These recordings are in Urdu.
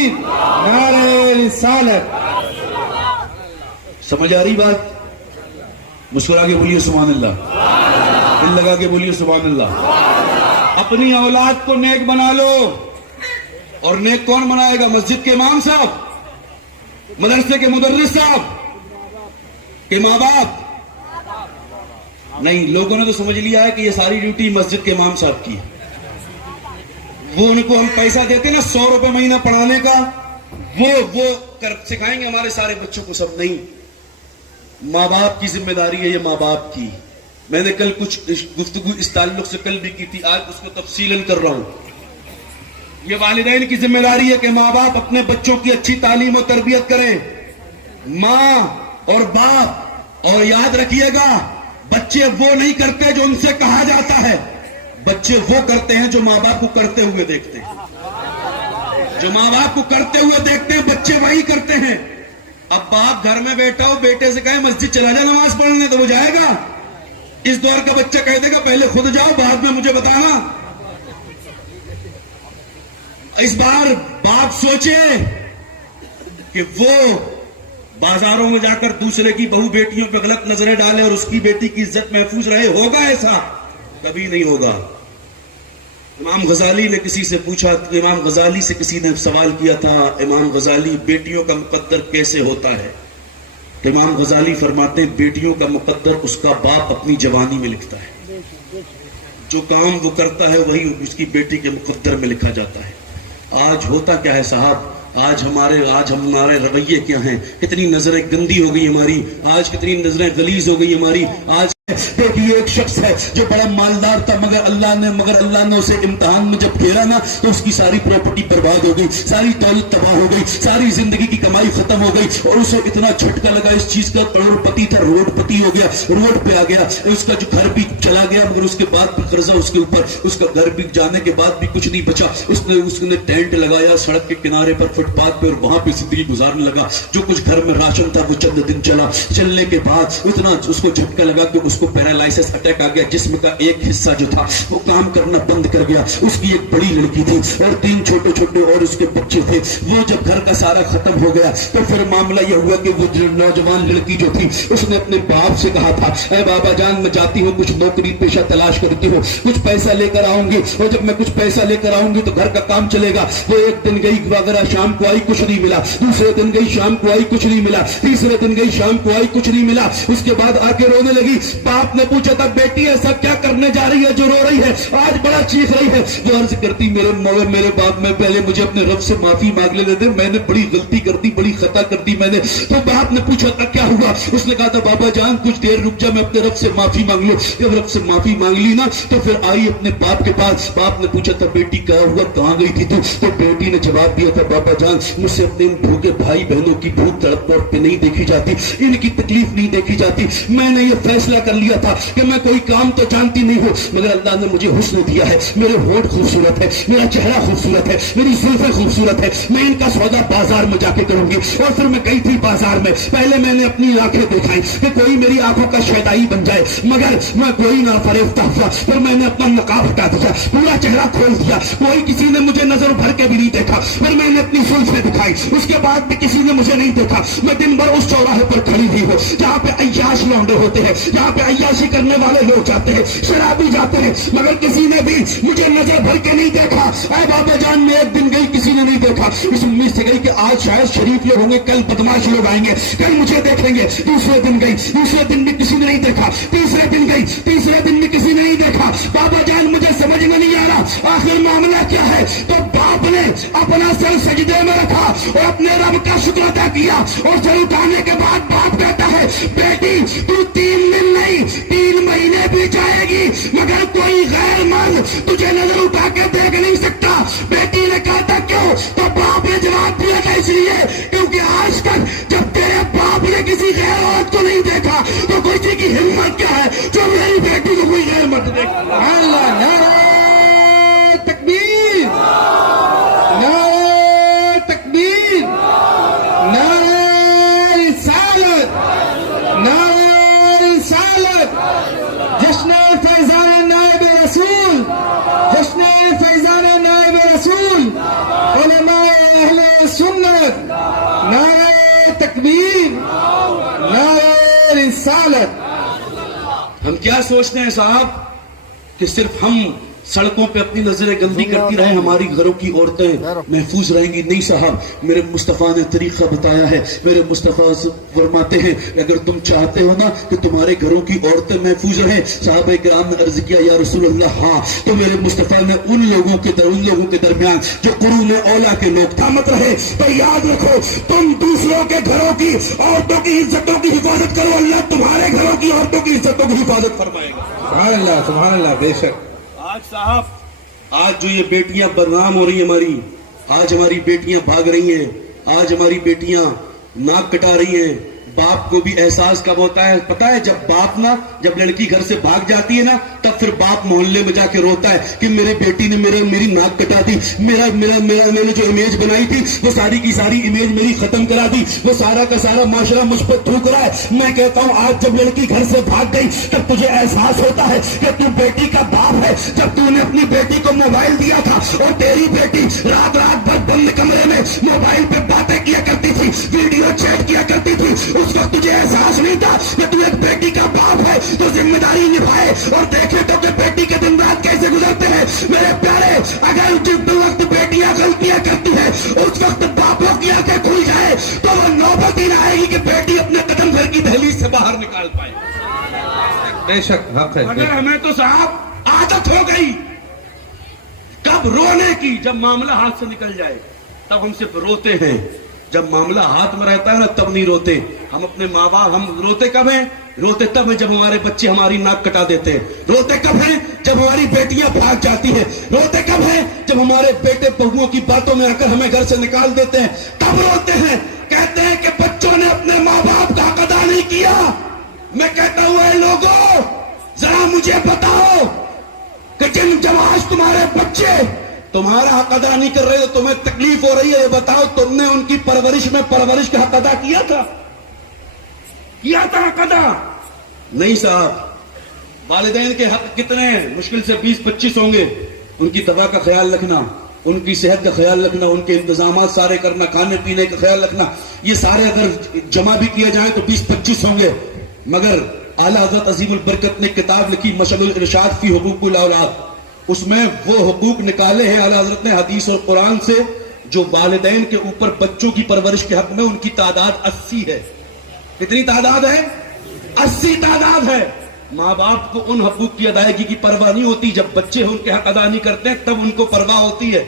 تکبیر، نعرہ رسالت. سمجھ آ رہی بات؟ مسکرا کے بولیے سبحان اللہ، دل لگا کے بولیے سبحان اللہ. اپنی اولاد کو نیک بنا لو. اور نیک کون بنائے گا؟ مسجد کے امام صاحب، مدرسے کے مدرس صاحب، کے ماں باپ نہیں. لوگوں نے تو سمجھ لیا ہے کہ یہ ساری ڈیوٹی مسجد کے امام صاحب کی ہے. وہ ان کو ہم پیسہ دیتے ہیں نا 100 روپے مہینہ پڑھانے کا، وہ سکھائیں گے ہمارے سارے بچوں کو. سب نہیں، ماں باپ کی ذمہ داری ہے یہ، ماں باپ کی. میں نے کل کچھ گفتگو اس تعلق سے کل بھی کی تھی، آج اس کو تفصیلاً کر رہا ہوں. یہ والدین کی ذمہ داری ہے کہ ماں باپ اپنے بچوں کی اچھی تعلیم و تربیت کریں. ماں اور باپ. اور یاد رکھیے گا، بچے وہ نہیں کرتے جو ان سے کہا جاتا ہے، بچے وہ کرتے ہیں جو ماں باپ کو کرتے ہوئے دیکھتے ہیں. جو ماں باپ کو کرتے ہوئے دیکھتے ہیں بچے وہی کرتے ہیں. اب باپ گھر میں بیٹھا ہو، بیٹے سے کہے مسجد چلا جا نماز پڑھنے، تو وہ جائے گا؟ اس دور کا بچہ کہہ دے گا پہلے خود جاؤ بعد میں مجھے بتانا. اس بار باپ سوچے کہ وہ بازاروں میں جا کر دوسرے کی بہو بیٹیوں پہ غلط نظریں ڈالے اور اس کی بیٹی کی عزت محفوظ رہے. ہوگا ایسا؟ کبھی نہیں ہوگا. امام غزالی نے کسی سے پوچھا، امام غزالی سے کسی نے سوال کیا تھا، امام غزالی بیٹیوں کا مقدر کیسے ہوتا ہے؟ تو امام غزالی فرماتے بیٹیوں کا مقدر اس کا باپ اپنی جوانی میں لکھتا ہے. جو کام وہ کرتا ہے وہی اس کی بیٹی کے مقدر میں لکھا جاتا ہے. آج ہوتا کیا ہے صاحب؟ آج ہمارے رویے کیا ہیں؟ کتنی نظریں گندی ہو گئی ہماری، آج کتنی نظریں غلیظ ہو گئی ہماری. آج دیکھیے ایک شخص ہے جو بڑا مالدار تھا، مگر اللہ نے اسے امتحان میں جب گھیرا نا تو اس کی ساری پراپرٹی برباد ہو گئی، ساری دولت تباہ ہو گئی، ساری زندگی کی کمائی ختم ہو گئی. اور اسے اتنا جھٹکا لگا اس چیز کا، کروڑ پتی تھا، روڈ پتی ہو گیا، روڈ پہ آ گیا. اس کا جو گھر بھی چلا گیا، مگر اس کے بعد بھی قرضہ اس کے اوپر، اس کا گھر بھی جانے کے بعد بھی کچھ نہیں بچا. اس نے ٹینٹ لگایا سڑک کے کنارے پر، فٹ پاتھ پہ، اور وہاں پہ زندگی گزارنے لگا. جو کچھ گھر میں راشن تھا وہ چند دن چلا. چلنے کے بعد اتنا اس کو جھٹکا لگا کہ اس کو پیرالائسس اٹیک آ گیا. جسم کا ایک حصہ جو تھا وہ کام کرنا بند کر گیا. اس کی ایک بڑی لڑکی تھی اور 3 چھوٹے چھوٹے اور اس کے بچے تھے. وہ جب گھر کا سارا ختم ہو گیا تو پھر معاملہ یہ ہوا کہ وہ نوجوان لڑکی جو تھی اس نے اپنے باپ سے کہا تھا، اے بابا جان میں جاتی ہوں، کچھ نوکری پیشہ تلاش کرتی ہوں، کچھ پیسہ لے کر آؤں گی، اور جب میں کچھ پیسہ لے کر آؤں گی تو گھر کا کام چلے گا. وہ ایک دن گئی وغیرہ، شام کو آئی کچھ نہیں ملا. دوسرے دن گئی، شام کو آئی کچھ نہیں ملا. تیسرے دن گئی، شام کو آئی کچھ نہیں ملا. اس کے بعد آ کے رونے لگی. باپ نے پوچھا تھا، بیٹی ایسا کیا کرنے جا رہی ہے جو رو رہی ہے، آج بڑا چیخ رہی ہے؟ وہ عرض کرتی، میرے باپ میں پہلے مجھے اپنے رب سے معافی مانگ لینے دے، میں نے بڑی غلطی کر دی، بڑی خطا کر دی میں نے. تو باپ نے پوچھا تھا کیا ہوا؟ اس نے کہا تھا بابا جان کچھ دیر رک جا، میں اپنے رب سے معافی مانگ لوں. جب رب سے معافی مانگ لی نا تو پھر آئی اپنے باپ کے پاس. باپ نے پوچھا تھا بیٹی کیا ہوا، کہاں گئی تھی تو بیٹی نے جواب دیا تھا، بابا جان مجھ سے اپنے ان بھوکے بھائی بہنوں کی بھوک تڑپ پہ نہیں دیکھی جاتی، ان کی تکلیف نہیں دیکھی جاتی. میں نے یہ فیصلہ کر لیا تھا کہ میں کوئی کام تو جانتی نہیں ہوں، مگر اللہ نے مجھے حسن دیا ہے، میرے ہونٹ خوبصورت ہے، میرا چہرہ خوبصورت ہے، میری زلفیں خوبصورت ہے، میں ان کا سودا بازار میں جا کے کروں گی. اور پھر میں گئی تھی بازار میں، پہلے میں نے اپنی آنکھیں دکھائی کہ کوئی میری آنکھوں کا شیدائی بن جائے، مگر میں کوئی نہ فریفتہ ہوا. پھر میں نے اپنا نقاب ہٹا دیا، پورا چہرہ کھول دیا، کوئی کسی نے مجھے نظر بھر کے بھی نہیں دیکھا. پھر میں نے اپنی زلفیں دکھائی، اس کے بعد بھی کسی نے مجھے نہیں دیکھا. میں دن بھر اس چوراہے پر کھڑی ہوئی ہوں جہاں پہ عیاش لونڈے ہوتے ہیں، جہاں پہ عیاشی کرنے والے لوگ جاتے ہیں، شرابی جاتے ہیں، مگر کسی نے بھی مجھے نظر بھر کے نہیں دیکھا. اے بابا جان میں ایک دن گئی، کسی نے نہیں دیکھا. اس امید سے گئی کہ آج شاید شریف لوگ ہوں گے، کل بدماش لوگ آئیں گے، کل مجھے دیکھیں گے. دوسرے دن گئی، دوسرے دن بھی کسی نے نہیں دیکھا. تیسرے دن گئی، تیسرے دن بھی کسی نے نہیں دیکھا. بابا جان مجھے سمجھ میں نہیں آ رہا آخر معاملہ کیا ہے. تو باپ نے اپنا سر سجدے میں رکھا اور اپنے رب کا شکر ادا کیا. اور سر اٹھانے کے بعد باپ کہتا ہے بیٹی تو 3 دن نہیں 3 مہینے بھی جائے گی مگر کوئی غیر مرد تجھے نظر اٹھا کے دیکھ نہیں سکتا. بیٹی نے کہا تھا کیوں؟ تو باپ نے جواب دیا تھا اس لیے کیونکہ آج تک جب تیرے باپ نے کسی غیر عورت کو نہیں دیکھا تو کسی کی ہمت کیا ہے جو میری بیٹی کو کوئی غیر مرد دیکھا. اللہ نعرہ تکبیر، نعرہ تکبیر، نعرہ رسالت، نعرہ رسالت. جشن فیضان نائب رسول، جشن فیضان نائب رسول، علماء اہل سنت، نعرہ تکبیر، نعرہ رسالت۔ ہم کیا سوچتے ہیں صاحب کہ صرف ہم سڑکوں پہ اپنی نظریں گندی کرتی رہیں، ہماری گھروں کی عورتیں محفوظ رہیں گی؟ نہیں صاحب، میرے مصطفیٰ نے طریقہ بتایا ہے۔ میرے مصطفیٰ فرماتے ہیں اگر تم چاہتے ہو نا کہ تمہارے گھروں کی عورتیں محفوظ رہیں، صحابہ کرام نے عرض کیا یا رسول اللہ ہاں، تو میرے مصطفیٰ نے ان لوگوں کے درمیان جو قرون اولا کے لوگ تھا مت رہے، تو یاد رکھو تم دوسروں کے گھروں کی عورتوں کی عزتوں کی حفاظت کرو، اللہ تمہارے گھروں کی عورتوں کی عزتوں کی حفاظت فرمائے گا۔ سبحان اللہ، سبحان اللہ، بے شک۔ آج صاحب، آج جو یہ بیٹیاں بدنام ہو رہی ہیں، آج ہماری بیٹیاں بھاگ رہی ہیں، آج ہماری بیٹیاں ناک کٹا رہی ہیں، باپ کو بھی احساس کب ہوتا ہے پتا ہے؟ جب لڑکی گھر سے بھاگ جاتی ہے نا، تب پھر باپ محلے میں جا کے روتا ہے کہ میرے بیٹی نے میری ناک کٹا دی، میں نے جو امیج بنائی تھی وہ ساری کی ساری امیج میری ختم کرا دی، وہ سارا کا سارا معاشرہ مجھ پر تھوک رہا ہے۔ میں کہتا ہوں آج جب لڑکی گھر سے بھاگ گئی تب تجھے احساس ہوتا ہے کہ تو بیٹی کا باپ ہے۔ جب تو نے اپنی بیٹی کو موبائل دیا تھا اور تیری بیٹی رات بھر بند کمرے میں موبائل پہ باتیں کیا کرتی تھی، ویڈیو چیٹ کیا کرتی تھی، اس وقت تجھے احساس نہیں تھا کہ تو ایک بیٹی کا باپ ہے تو ذمہ داری نبھائے اور دیکھے تو کہ بیٹی کے دن رات کیسے گزرتے ہیں۔ میرے پیارے، اگر جس وقت بیٹیاں غلطیاں کرتی ہیں اس وقت باپوں کی آنکھیں کھل جائے تو وہ نوبت ہی نہ آئے گی کہ بیٹی اپنے قدم گھر کی دہلیز سے باہر نکال پائے۔ بے شک حق ہے۔ اگر ہمیں تو صاحب عادت ہو گئی کب رونے کی، جب معاملہ ہاتھ سے نکل جائے تب ہم صرف روتے ہیں، جب معاملہ ہاتھ میں رہتا ہے نا تب نہیں روتے۔ ہم اپنے ماں باپ، ہم روتے کب ہیں؟ روتے تب ہیں جب ہمارے بچے ہماری ناک کٹا دیتے ہیں۔ روتے کب ہیں؟ جب ہماری بیٹیاں بھاگ جاتی ہیں۔ روتے کب ہیں؟ جب ہمارے بیٹے بہوؤں کی باتوں میں آ کر ہمیں گھر سے نکال دیتے ہیں، تب روتے ہیں۔ کہتے ہیں کہ بچوں نے اپنے ماں باپ کا حق ادا نہیں کیا۔ میں کہتا ہوں اے لوگوں، ذرا مجھے بتاؤ کہ جب آج تمہارے بچے تمہارا حق ادا نہیں کر رہے تو تمہیں تکلیف ہو رہی ہے، یہ بتاؤ تم نے ان کی پرورش کا حق ادا کیا تھا حق ادا؟ نہیں صاحب۔ والدین کے حق کتنے ہیں؟ مشکل سے 20-25 ہوں گے۔ ان کی دوا کا خیال رکھنا، ان کی صحت کا خیال رکھنا، ان کے انتظامات سارے کرنا، کھانے پینے کا خیال رکھنا، یہ سارے اگر جمع بھی کیے جائیں تو 20-25 ہوں گے۔ مگر اعلیٰ حضرت عظیم البرکت نے کتاب لکھی مشعل الارشاد فی حقوق الاولاد، اس میں وہ حقوق نکالے ہیں اعلیٰ حضرت نے حدیث اور قرآن سے جو والدین کے اوپر بچوں کی پرورش کے حق میں، ان کی تعداد 80 ہے۔ کتنی تعداد ہے؟ 80 تعداد ہے۔ ماں باپ کو ان حقوق کی ادائیگی کی پرواہ نہیں ہوتی، جب بچے ان کے حق ادا نہیں کرتے ہیں تب ان کو پرواہ ہوتی ہے۔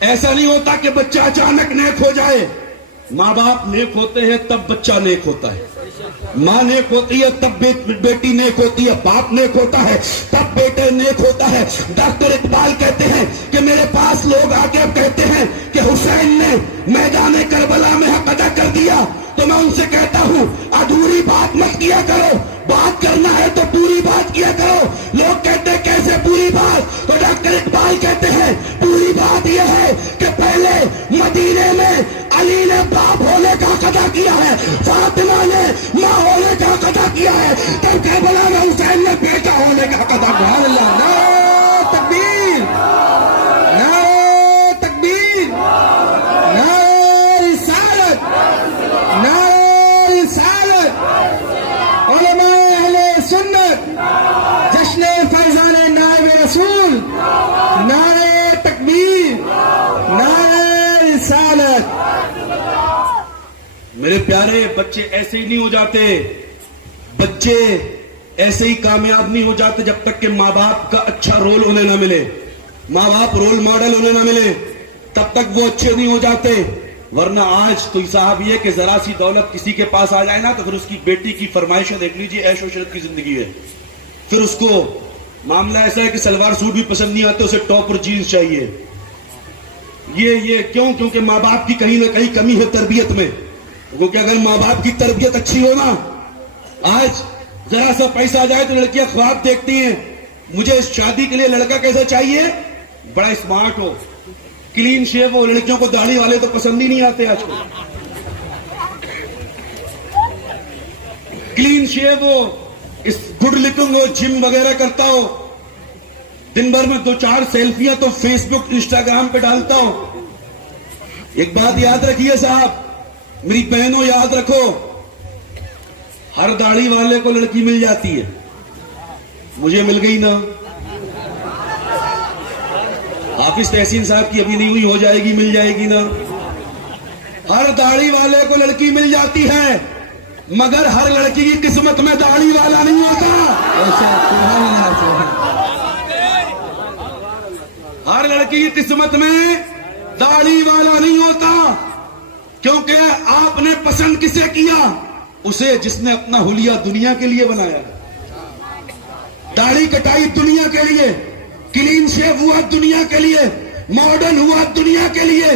ایسا نہیں ہوتا کہ بچہ اچانک نیک ہو جائے۔ ماں باپ نیک ہوتے ہیں تب بچہ نیک ہوتا ہے، ماں نیک ہوتی ہے تب بیٹی نیک ہوتی ہے، باپ نیک ہوتا ہے تب بیٹے نیک ہوتا ہے۔ ڈاکٹر اقبال کہتے ہیں کہ میرے پاس لوگ آ کے کہتے ہیں کہ حسین نے میدان کربلا میں حق ادا کر دیا، تو میں ان سے کہتا ہوں ادھوری بات مت کیا کرو، بات کرنا ہے تو پوری بات کیا کرو۔ لوگ کہتے ہیں کیسے پوری بات؟ تو ڈاکٹر اقبال کہتے ہیں پوری بات یہ ہے کہ پہلے مدینے میں علی نے باپ ہونے کا حق ادا کیا ہے، فاطمہ نے ماں ہونے کا حق ادا کیا ہے، تب کربلا میں حسین نے بیٹا ہونے کا حق ادا کیا۔ اللہ، نعرہ تکبیر، نعرہ تکبیر، نعرہ رسالت، نعرہ رسالت۔ علماء اہل سنت، جشن فیضان نائب رسول، نعرہ تکبیر، نعرہ رسالت۔ میرے پیارے، بچے ایسے ہی نہیں ہو جاتے، بچے ایسے ہی کامیاب نہیں ہو جاتے جب تک کہ ماں باپ کا اچھا رول انہیں نہ ملے، ماں باپ رول ماڈل انہیں نہ ملے، تب تک وہ اچھے نہیں ہو جاتے۔ ورنہ آج تو صاحب یہ کہ ذرا سی دولت کسی کے پاس آ جائے نا تو پھر اس کی بیٹی کی فرمائشیں دیکھ لیجیے، عیش و عشرت کی زندگی ہے۔ پھر اس کو معاملہ ایسا ہے کہ سلوار سوٹ بھی پسند نہیں آتے، اسے ٹاپ اور جینز چاہیے۔ یہ کیوں؟ کیونکہ ماں باپ کی کہیں نہ کہیں کمی ہے تربیت میں۔ کیونکہ اگر ماں باپ کی تربیت اچھی ہو نا، آج ذرا سا پیسہ آ جائے تو لڑکیاں خواب دیکھتی ہیں مجھے شادی کے لیے لڑکا کیسا چاہیے، بڑا اسمارٹ ہو، کلین شیو ہو۔ لڑکیوں کو داڑھی والے تو پسند ہی نہیں آتے آج کل۔ کلین شیو ہو، گڈ لکنگ ہو، جم وغیرہ کرتا ہو، دن بھر میں 2-4 سیلفیاں تو فیس بک انسٹاگرام پہ ڈالتا ہو۔ ایک بات یاد رکھیے صاحب, میری بہنوں یاد رکھو, ہر داڑھی والے کو لڑکی مل جاتی ہے, مجھے مل گئی نا. حافظ تحسین صاحب کی ابھی نہیں ہوئی, ہو جائے گی, مل جائے گی نا. ہر داڑھی والے کو لڑکی مل جاتی ہے, مگر ہر لڑکی کی قسمت میں داڑھی والا نہیں ہوتا. ہر لڑکی کی قسمت میں داڑھی والا نہیں ہوتا, کیونکہ آپ نے پسند کسے کیا؟ اسے جس نے اپنا حلیہ دنیا کے لیے بنایا. داڑھی کٹائی دنیا کے لیے, کلین شیو ہوا دنیا کے لیے, ماڈرن ہوا دنیا کے لیے,